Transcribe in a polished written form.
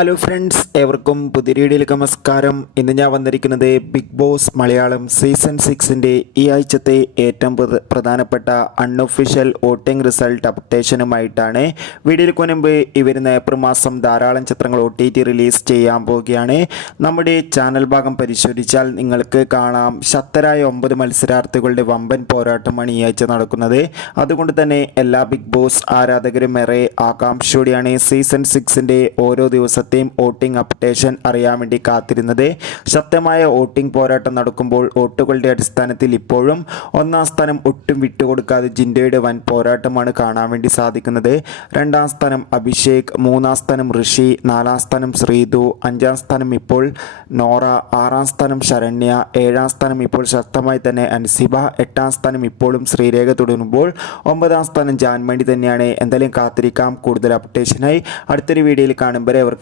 Hello friends, ഏവർക്കും പുതിയ വീഡിയോയിലേക്ക് നമസ്കാരം. ഇന്ന് ഞാൻ വന്നിരിക്കുന്നത് ബിഗ് ബോസ് മലയാളം സീസൺ 6ൻ്റെ ഈ ആഴ്ചത്തെ ഏറ്റവും പ്രധാനപ്പെട്ട അൺഒഫീഷ്യൽ വോട്ടിംഗ് റിസൾട്ട് അപ്ഡേഷനുമായിട്ടാണ്. വീഡിയോയിൽ മുൻപ് ഈ വരുന്ന ഏപ്രിൽ മാസം ധാരാളം ചിത്രങ്ങൾ OTT റിലീസ് ചെയ്യാൻ പോവുകയാണ്. നമ്മുടെ ചാനൽ ഭാഗം പരിശോധിച്ചാൽ നിങ്ങൾക്ക് കാണാം, ശക്തരായ 9 മത്സരാർത്ഥികളുടെ വമ്പൻ പോരാട്ടമാണ് ഈ ആഴ്ച നടക്കുന്നത്. അതുകൊണ്ട് തന്നെ എല്ലാ ബിഗ് ബോസ് ആരാധകരും ഏറെ ആകാംക്ഷയോടെയാണ് സീസൺ 6ൻ്റെ ഓരോ ദിവസം വോട്ടിംഗ് അപ്ഡേഷൻ അറിയാൻ വേണ്ടി കാത്തിരുന്നത്. ശക്തമായ വോട്ടിംഗ് പോരാട്ടം നടക്കുമ്പോൾ വോട്ടുകളുടെ അടിസ്ഥാനത്തിൽ ഇപ്പോഴും ഒന്നാം സ്ഥാനം ഒട്ടും വിട്ടുകൊടുക്കാതെ ജിൻഡോയുടെ വൻ പോരാട്ടമാണ് കാണാൻ വേണ്ടി സാധിക്കുന്നത്. 2ാം സ്ഥാനം അഭിഷേക്, 3ാം സ്ഥാനം ഋഷി, 4ാം സ്ഥാനം ശ്രീതു, 5ാം സ്ഥാനം ഇപ്പോൾ നോറ, 6ാം സ്ഥാനം ശരണ്യ, 7ാം സ്ഥാനം ഇപ്പോൾ ശക്തമായി തന്നെ അൻസിബ, 8ാം സ്ഥാനം ഇപ്പോഴും ശ്രീരേഖ തുടരുമ്പോൾ 9ാം സ്ഥാനം ജാൻമണി തന്നെയാണ്. എന്തായാലും കാത്തിരിക്കാം കൂടുതൽ അപ്ഡേഷനായി. അടുത്തൊരു വീഡിയോയിൽ കാണുമ്പോൾ അവർക്ക്